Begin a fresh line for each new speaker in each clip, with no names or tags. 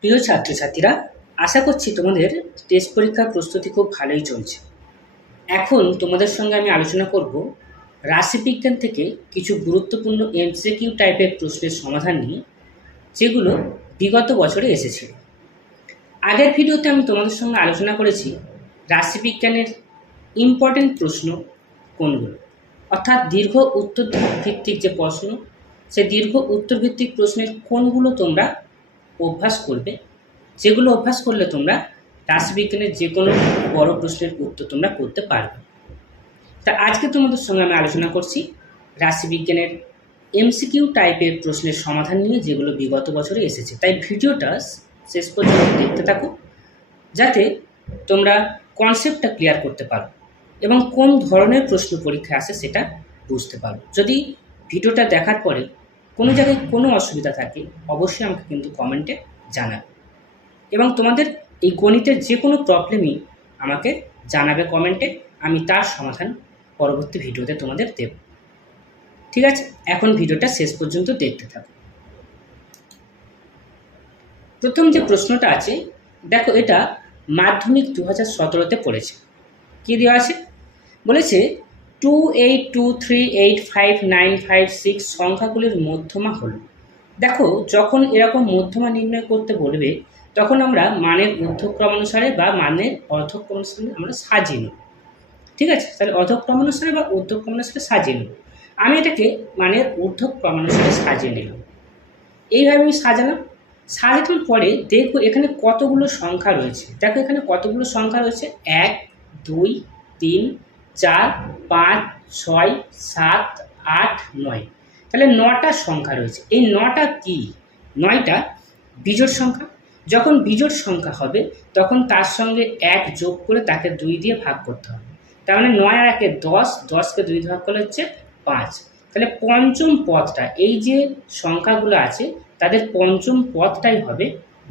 প্রিয় ছাত্রছাত্রীরা আশা করছি তোমাদের টেস্ট পরীক্ষার প্রস্তুতি খুব ভালোই চলছে এখন তোমাদের সঙ্গে আমি আলোচনা করব রাশিবিজ্ঞান থেকে কিছু গুরুত্বপূর্ণ এমসিকিউ টাইপের প্রশ্নের সমাধান নিয়ে যেগুলো বিগত বছরে এসেছিল আগের ভিডিওতে আমি তোমাদের সঙ্গে আলোচনা করেছি রাশিবিজ্ঞানের ইম্পর্টেন্ট প্রশ্ন কোনগুলো অর্থাৎ দীর্ঘ উত্তর ভিত্তিক যে প্রশ্ন সে দীর্ঘ উত্তর ভিত্তিক প্রশ্নের কোনগুলো তোমরা অভ্যাস করবে সেগুলো অভ্যাস করলে তোমরা রাশিবিজ্ঞানের যে কোনো বড় প্রশ্নের উত্তর তোমরা করতে পারবে তা আজকে তোমাদের সঙ্গে আমি আলোচনা করছি রাশিবিজ্ঞানের এমসিকিউ টাইপের প্রশ্নের সমাধান নিয়ে যেগুলো বিগত বছরে এসেছে তাই ভিডিওটা শেষ পর্যন্ত দেখতে থাকো যাতে তোমরা কনসেপ্টটা ক্লিয়ার করতে পারো এবং কোন ধরনের প্রশ্ন পরীক্ষা আসে সেটা বুঝতে পারো যদি ভিডিওটা দেখার পরে কোনো জায়গায় কোনো অসুবিধা থাকে অবশ্যই আমাকে কিন্তু কমেন্টে জানাবে এবং তোমাদের এই গণিতের যে কোনো প্রবলেমই আমাকে জানাবে কমেন্টে আমি তার সমাধান পরবর্তী ভিডিওতে তোমাদের দেব ঠিক আছে এখন ভিডিওটা শেষ পর্যন্ত দেখতে থাকো প্রথম যে প্রশ্নটা আছে দেখো এটা মাধ্যমিক দু হাজার সতেরোতে পড়েছে কী দেওয়া আছে বলেছে two eight two three eight five nine five six সংখ্যাগুলির মধ্যমা হল দেখো যখন এরকম মধ্যমা নির্ণয় করতে বলবে তখন আমরা মানের ঊর্ধ্বক্রম অনুসারে বা মানের অর্ধক্রম অনুসারে আমরা সাজিয়ে নেব ঠিক আছে তাহলে অর্ধক্রম অনুসারে বা ঊর্ধ্বক্রম অনুসারে সাজিয়ে নেব আমি এটাকে মানের ঊর্ধ্বক্রম অনুসারে সাজিয়ে নিলাম এইভাবে আমি সাজালাম সাজানোর পরে দেখব এখানে কতগুলো সংখ্যা রয়েছে দেখো এখানে কতগুলো সংখ্যা রয়েছে এক দুই তিন চার পাঁচ ছয় সাত আট নয় তাহলে নটা সংখ্যা রয়েছে এই নটা কি নয়টা বিজোড় সংখ্যা যখন বিজোড় সংখ্যা হবে তখন তার সঙ্গে এক যোগ করে তাকে দুই দিয়ে ভাগ করতে হবে তার মানে নয় আর একে দশ দশকে দুই ভাগ করলে হচ্ছে পাঁচ তাহলে পঞ্চম পথটা এই যে সংখ্যাগুলো আছে তাদের পঞ্চম পথটাই হবে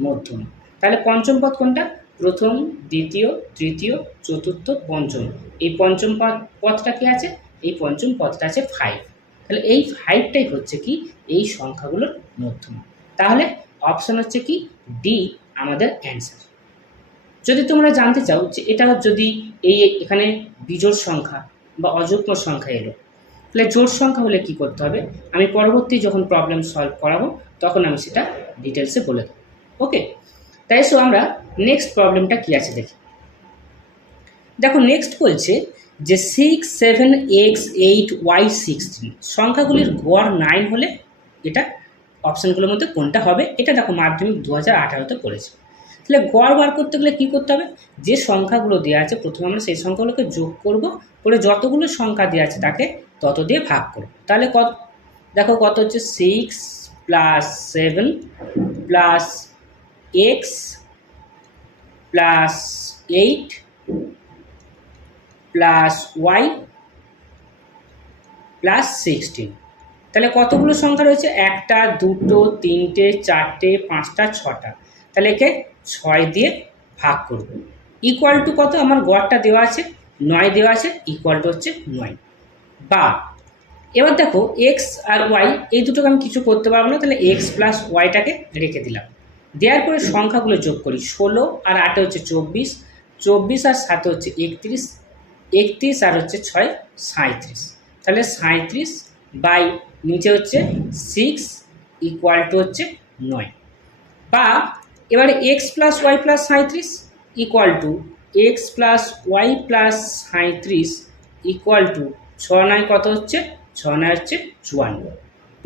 মধ্যম তাহলে পঞ্চম পথ কোনটা প্রথম দ্বিতীয় তৃতীয় চতুর্থ পঞ্চম এই পঞ্চম পদ পথটা কি আছে এই পঞ্চম পথটা আছে ফাইভ তাহলে এই ফাইভটাই হচ্ছে কি এই সংখ্যাগুলোর মধ্যমা তাহলে অপশন হচ্ছে কি ডি আমাদের অ্যান্সার যদি তোমরা জানতে চাও যে এটা যদি এই এখানে বিজোড় সংখ্যা বা অযুগ্ম সংখ্যা এলো তাহলে জোড় সংখ্যা হলে কি করতে হবে আমি পরবর্তী যখন প্রবলেম সলভ করাবো তখন আমি সেটা ডিটেলসে বলে দেবো ওকে তাই সো আমরা নেক্সট প্রবলেমটা কী আছে দেখি দেখো নেক্সট বলছে যে six seven X eight Y sixteen সংখ্যাগুলির গড় নাইন হলে এটা অপশানগুলোর মধ্যে কোনটা হবে এটা দেখো মাধ্যমিক দু হাজার আঠারোতে পড়েছে তাহলে গড় বার করতে গেলে কী করতে হবে যে সংখ্যাগুলো দেওয়া আছে প্রথমে আমরা সেই সংখ্যাগুলোকে যোগ করব করে যতগুলো সংখ্যা দেওয়া আছে তাকে তত দিয়ে ভাগ করব তাহলে কত দেখো কত হচ্ছে six plus seven plus X plus eight plus Y plus 16 তাহলে কতগুলো সংখ্যা রয়েছে একটা দুটো তিনটে চারটে পাঁচটা ছটা তাহলে একে ছয় দিয়ে ভাগ করব ইকুয়াল টু কত আমার গড়টা দেওয়া আছে নয় দেওয়া আছে ইকুয়াল টু হচ্ছে নয় বা এবার দেখো এক্স আর ওয়াই এই দুটোকে আমি কিছু করতে পারবো না তাহলে এক্স প্লাস ওয়াইটাকে রেখে দিলাম দেওয়ার পরে সংখ্যাগুলো যোগ করি ষোলো আর আটে হচ্ছে চব্বিশ চব্বিশ আর সাতে হচ্ছে একত্রিশ একত্রিশ আর হচ্ছে ছয় সাঁত্রিশ তাহলে সাঁত্রিশ বাই নিচে হচ্ছে সিক্স ইকুয়াল টু হচ্ছে নয় বা এবারে এক্স প্লাস ওয়াই প্লাস সাঁত্রিশ equal to X plus Y plus সাঁত্রিশ ইকুয়াল টু ছ নয় কত হচ্ছে ছ নয় হচ্ছে চুয়ান্ন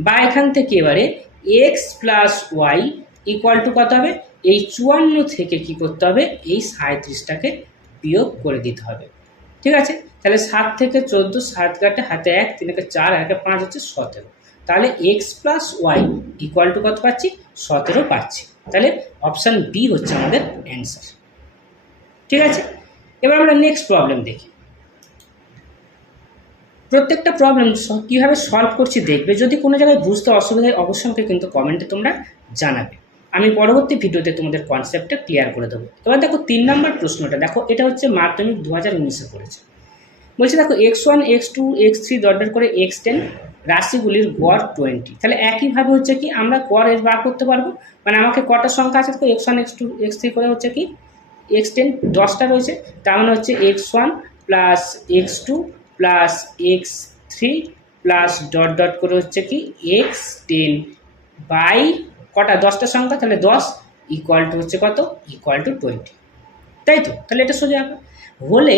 বা এখান থেকে এবারে X plus Y equal to কত হবে এই চুয়ান্ন থেকে কি করতে হবে এই সাঁত্রিশটাকে বিয়োগ করে দিতে হবে ঠিক আছে তাহলে সাত থেকে চোদ্দো সাত কাটে হাতে এক তিন একে চার একে পাঁচ হচ্ছে সতেরো তাহলে X plus Y equal to কত পাচ্ছি সতেরো পাচ্ছি তাহলে অপশান বি হচ্ছে আমাদের অ্যান্সার ঠিক আছে এবার আমরা নেক্সট প্রবলেম দেখি প্রত্যেকটা প্রবলেম কীভাবে সলভ করছি দেখবে যদি কোনো জায়গায় বুঝতে অসুবিধা হয় অবশ্যই কিন্তু কমেন্টে তোমরা জানাবে আমি পরবর্তী ভিডিওতে তোমাদের কনসেপ্টটা ক্লিয়ার করে দেবো এবার দেখো তিন নম্বর প্রশ্নটা দেখো এটা হচ্ছে মাধ্যমিক দু হাজার উনিশে পড়েছে বলছে দেখো x one x two x three দরকার করে এক্স টেন রাশিগুলির গড় টোয়েন্টি তাহলে একইভাবে হচ্ছে কি আমরা গড় এর বার করতে পারবো মানে আমাকে কটা সংখ্যা আছে দেখো x one x two x three করে হচ্ছে কি এক্স টেন দশটা রয়েছে তার মানে হচ্ছে x one plus x two plus x three plus dot dot করে হচ্ছে কি এক্স টেন বাই কটা দশটা সংখ্যা তাহলে দশ ইকুয়াল টু হচ্ছে কত ইকুয়াল টু টোয়েন্টি তাই তো তাহলে এটা সোজা হবে হলে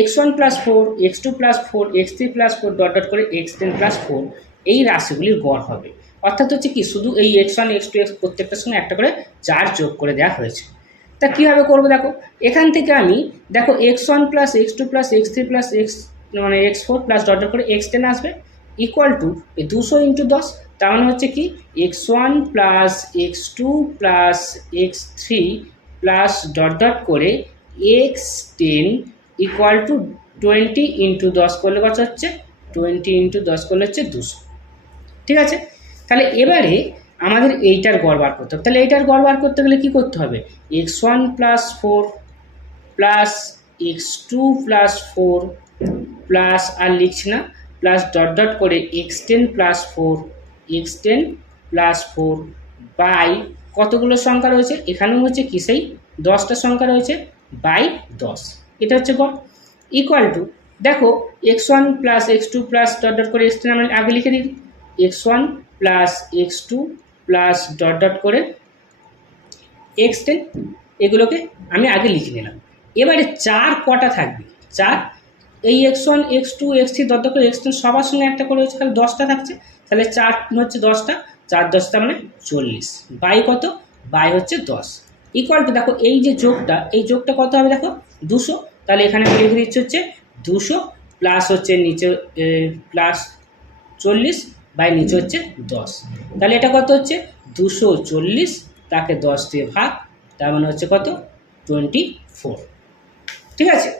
x one plus four x two plus four x three plus four dot dot করে এক্স টেন প্লাস ফোর এই রাশিগুলির গড় হবে অর্থাৎ হচ্ছে কি শুধু এই x one x two x প্রত্যেকটার সঙ্গে একটা করে চার যোগ করে দেওয়া হয়েছে তা কীভাবে করবো দেখো এখান থেকে আমি দেখো x one plus x two plus x three plus x মানে x four plus dot dot করে এক্স টেন আসবে ইকুয়াল টু দুশো ইন্টু দশ তার মানে হচ্ছে কি x one plus x two plus x three plus dot dot করে x ten equal to twenty into দশ করলে কত হচ্ছে টোয়েন্টি ইন্টু দশ করলে হচ্ছে দুশো ঠিক আছে তাহলে এবারে আমাদের এইটার গড় বার করতে হবে তাহলে এইটার গড় বার করতে গেলে কী করতে হবে x one plus four plus x two plus four plus আর লিখছি না প্লাস ডট ডট করে x ten plus four x ten plus four by কতগুলো সংখ্যা রয়েছে এখানেও হচ্ছে কি সেই দশটা সংখ্যা রয়েছে বাই দশ এটা হচ্ছে গড় ইকুয়াল টু দেখো x one plus x two plus dot dot করে এক্স টেন আমি আগে লিখে দিই x one plus x two plus dot dot করে এক্স টেন এগুলোকে আমি আগে লিখে নিলাম এবারে চার কটা থাকবে চার এই x one x two x three দর করে এক্স টেন সবার সঙ্গে একটা করে হচ্ছে তাহলে দশটা থাকছে তাহলে চার হচ্ছে দশটা চার দশটা মানে চল্লিশ বাই কত বাই হচ্ছে দশ ইকুয়াল টু দেখো এই যে যোগটা এই যোগটা কত হবে দেখো দুশো তাহলে এখানে লিখে দিচ্ছে হচ্ছে দুশো প্লাস হচ্ছে নিচে প্লাস চল্লিশ বাই নিচে হচ্ছে দশ তাহলে এটা কত হচ্ছে দুশো চল্লিশ তাকে দশ দিয়ে ভাগ তার মানে হচ্ছে কত টোয়েন্টি ফোর ঠিক আছে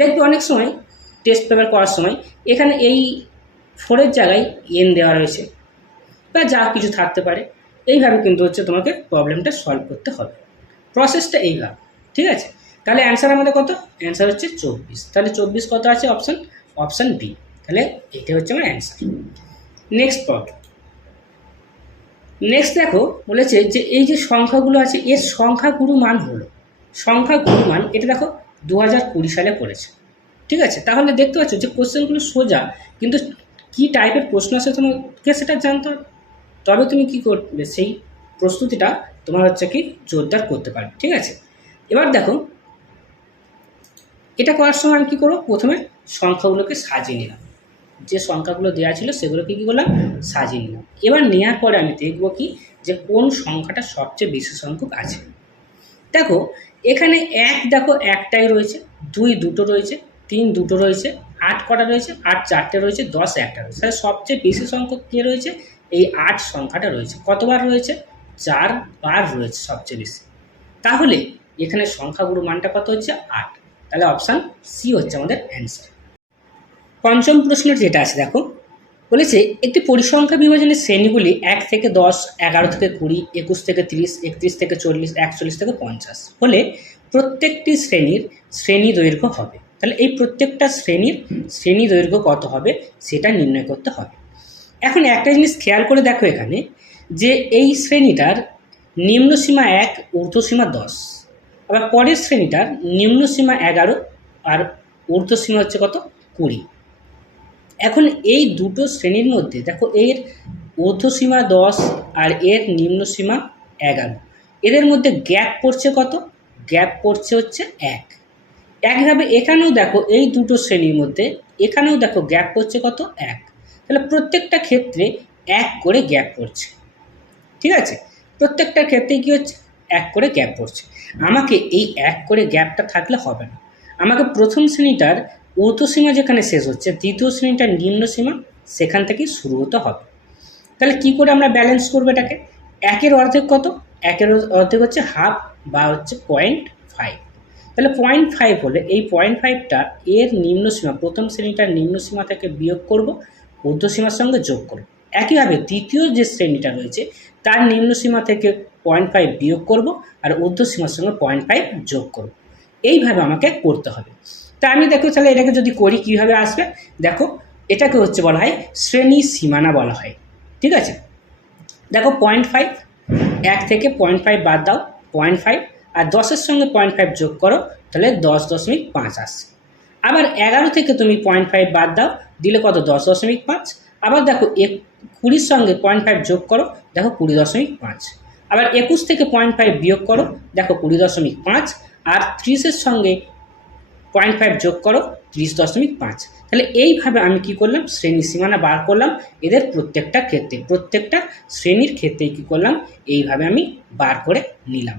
দেখবে অনেক সময় টেস্ট পেপার করার সময় এখানে এই ফোরের জায়গায় এন দেওয়া রয়েছে বা যা কিছু থাকতে পারে এইভাবে কিন্তু হচ্ছে তোমাকে প্রবলেমটা সলভ করতে হবে প্রসেসটা এইভাবে ঠিক আছে তাহলে অ্যান্সার আমাদের কত অ্যান্সার হচ্ছে চব্বিশ তাহলে চব্বিশ কত আছে অপশান অপশান বি তাহলে এটা হচ্ছে আমার অ্যান্সার নেক্সট প্রবলেম নেক্সট দেখো বলেছে যে এই যে সংখ্যাগুলো আছে এর সংখ্যাগুরু মান হলো সংখ্যাগুরু মান এটা দেখো দু সালে করেছে ঠিক আছে তাহলে দেখতে পাচ্ছ যে কোশ্চেনগুলো সোজা কিন্তু কি টাইপের প্রশ্ন আছে তোমাকে সেটা জানতে হবে তবে তুমি কি করবে সেই প্রস্তুতিটা তোমার হচ্ছে কি জোরদার করতে পারবে ঠিক আছে এবার দেখো এটা করার সময় আমি কী করবো প্রথমে সংখ্যাগুলোকে সাজিয়ে নিলাম যে সংখ্যাগুলো দেওয়া ছিল সেগুলোকে কী করলাম সাজিয়ে নিলাম এবার নেওয়ার পরে আমি দেখব কি যে কোন সংখ্যাটা সবচেয়ে বেশি সংখ্যক আছে দেখো এখানে এক দেখো একটাই রয়েছে দুই দুটো রয়েছে তিন দুটো রয়েছে আট কটা রয়েছে আট চারটে রয়েছে দশ একটা রয়েছে তাহলে সবচেয়ে বেশি সংখ্যক কে রয়েছে এই আট সংখ্যাটা রয়েছে কতবার রয়েছে চার বার রয়েছে সবচেয়ে বেশি তাহলে এখানে সংখ্যাগুরু মানটা কত হচ্ছে আট তাহলে অপশান সি হচ্ছে আমাদের অ্যান্সার পঞ্চম প্রশ্নের যেটা আছে দেখো বলেছে একটি পরিসংখ্যা বিভাজনের শ্রেণীগুলি এক থেকে দশ এগারো থেকে কুড়ি একুশ থেকে তিরিশ একত্রিশ থেকে চল্লিশ একচল্লিশ থেকে পঞ্চাশ হলে প্রত্যেকটি শ্রেণীর শ্রেণী দৈর্ঘ্য হবে তাহলে এই প্রত্যেকটা শ্রেণীর শ্রেণী দৈর্ঘ্য কত হবে সেটা নির্ণয় করতে হবে এখন একটা জিনিস খেয়াল করে দেখো এখানে যে এই শ্রেণীটার নিম্নসীমা এক ঊর্ধ্বসীমা দশ আবার পরের শ্রেণীটার নিম্নসীমা এগারো আর ঊর্ধ্বসীমা হচ্ছে কত কুড়ি এখন এই দুটো শ্রেণীর মধ্যে দেখো এর ঊর্ধ্বসীমা দশ আর এর নিম্নসীমা এগারো এদের মধ্যে গ্যাপ পড়ছে কত গ্যাপ পড়ছে হচ্ছে এক একইভাবে এখানেও দেখো এই দুটো শ্রেণীর মধ্যে এখানেও দেখো গ্যাপ করছে কত এক তাহলে প্রত্যেকটা ক্ষেত্রে এক করে গ্যাপ পড়ছে ঠিক আছে প্রত্যেকটা ক্ষেত্রে কী হচ্ছে এক করে গ্যাপ পড়ছে আমাকে এই এক করে গ্যাপটা থাকলে হবে না আমাকে প্রথম শ্রেণীটার সীমা যেখানে শেষ হচ্ছে দ্বিতীয় শ্রেণীটার নিম্নসীমা সেখান থেকে শুরু হতে হবে তাহলে কি করে আমরা ব্যালেন্স করবো এটাকে একের অর্ধেক কত একের অর্ধেক হচ্ছে হাফ বা হচ্ছে পয়েন্ট ফাইভ তাহলে পয়েন্ট ফাইভ হলে এই পয়েন্ট ফাইভটা এর নিম্নসীমা প্রথম শ্রেণীটার নিম্নসীমা থেকে বিয়োগ করব ঊর্ধ্বসীমার সঙ্গে যোগ করব একইভাবে দ্বিতীয় যে শ্রেণীটা রয়েছে তার নিম্নসীমা থেকে পয়েন্ট ফাইভ বিয়োগ করব আর ঊর্ধ্ব সীমার সঙ্গে পয়েন্ট ফাইভ যোগ করব এইভাবে আমাকে করতে হবে তা আমি দেখো তাহলে এটাকে যদি করি কিভাবে আসবে দেখো এটাকে হচ্ছে বলা হয় শ্রেণী সীমানা বলা হয় ঠিক আছে দেখো পয়েন্ট ফাইভ এক থেকে পয়েন্ট ফাইভ বাদ দাও পয়েন্ট ফাইভ আর দশের সঙ্গে পয়েন্ট ফাইভ যোগ করো তাহলে দশ দশমিক পাঁচ আসছে আবার এগারো থেকে তুমি পয়েন্ট ফাইভ বাদ দাও দিলে কত দশ দশমিক পাঁচ আবার দেখো এক কুড়ির সঙ্গে পয়েন্ট ফাইভ যোগ করো দেখো কুড়ি দশমিক পাঁচ আবার একুশ থেকে পয়েন্ট ফাইভ বিয়োগ করো দেখো কুড়ি দশমিক পাঁচ আর ত্রিশের সঙ্গে পয়েন্ট ফাইভ যোগ করো ত্রিশ দশমিক পাঁচ তাহলে এইভাবে আমি কি করলাম শ্রেণী সীমানা বার করলাম এদের প্রত্যেকটা ক্ষেত্রে প্রত্যেকটা শ্রেণীর ক্ষেত্রেই কী করলাম এইভাবে আমি বার করে নিলাম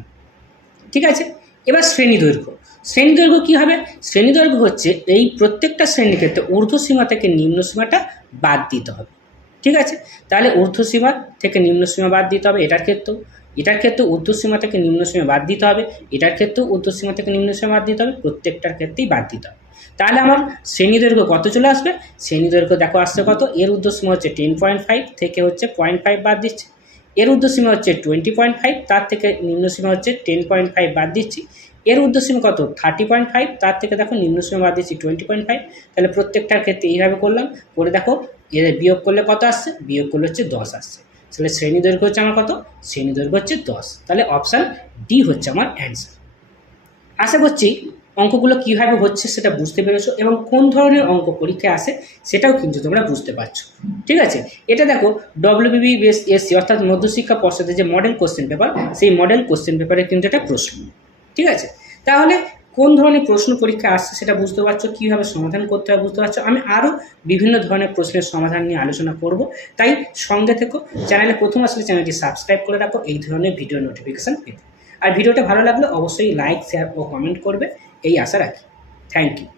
ঠিক আছে এবার শ্রেণী দৈর্ঘ্য শ্রেণী দৈর্ঘ্য কী হবে শ্রেণী দৈর্ঘ্য হচ্ছে এই প্রত্যেকটা শ্রেণীর ক্ষেত্রে ঊর্ধ্বসীমা থেকে নিম্ন সীমাটা বাদ দিতে হবে ঠিক আছে তাহলে ঊর্ধ্বসীমা থেকে নিম্ন সীমা বাদ দিতে হবে এটার ক্ষেত্রেও এটার ক্ষেত্রে ঊর্ধ্বসীমা থেকে নিম্ন সীমা বাদ দিতে হবে এটার ক্ষেত্রেও ঊর্ধ্বসীমা থেকে নিম্ন সীমা বাদ দিতে হবে প্রত্যেকটার ক্ষেত্রেই বাদ দিতে হবে তাহলে আমার শ্রেণী দৈর্ঘ্য কত চলে আসবে শ্রেণী দৈর্ঘ্য দেখো আসছে কত এর ঊর্ধ্বসীমা হচ্ছে টেন পয়েন্ট ফাইভ থেকে হচ্ছে পয়েন্ট ফাইভ বাদ দিচ্ছে এর ঊর্ধ্বসীমা হচ্ছে টোয়েন্টি পয়েন্ট ফাইভ তার থেকে নিম্নসীমা হচ্ছে টেন পয়েন্ট ফাইভ বাদ দিচ্ছি এর ঊর্ধ্বসীমা কত থার্টি পয়েন্ট ফাইভ তার থেকে দেখো নিম্নসীমা বাদ দিচ্ছি টোয়েন্টি পয়েন্ট ফাইভ তাহলে প্রত্যেকটার ক্ষেত্রে এইভাবে করলাম করে দেখো এর বিয়োগ করলে কত আসছে বিয়োগ করলে হচ্ছে দশ আসছে তাহলে শ্রেণী দৈর্ঘ্য হচ্ছে আমার কত শ্রেণী দৈর্ঘ্য হচ্ছে দশ তাহলে অপশান ডি হচ্ছে আমার অ্যান্সার আশা করছি অঙ্কগুলো কীভাবে হচ্ছে সেটা বুঝতে পেরেছো এবং কোন ধরনের অঙ্ক পরীক্ষায় আসে সেটাও কিন্তু তোমরা বুঝতে পারছো ঠিক আছে এটা দেখো ডব্লিউবিবি বেস এসসি অর্থাৎ মধ্যশিক্ষা পর্ষদের যে মডেল কোশ্চেন পেপার সেই মডেল কোশ্চেন পেপারের কিন্তু একটা প্রশ্ন ঠিক আছে তাহলে কোন ধরনের প্রশ্ন পরীক্ষা আসছে সেটা বুঝতে পারছো কীভাবে সমাধান করতে হবে বুঝতে পারছো আমি আরও বিভিন্ন ধরনের প্রশ্নের সমাধান নিয়ে আলোচনা করব তাই সঙ্গে থেকো চ্যানেলে প্রথম আসলে চ্যানেলটি সাবস্ক্রাইব করে রাখো এই ধরনের ভিডিও নোটিফিকেশান পেতে আর ভিডিওটা ভালো লাগলে অবশ্যই লাইক শেয়ার ও কমেন্ট করবে এই আশা রাখি থ্যাংক ইউ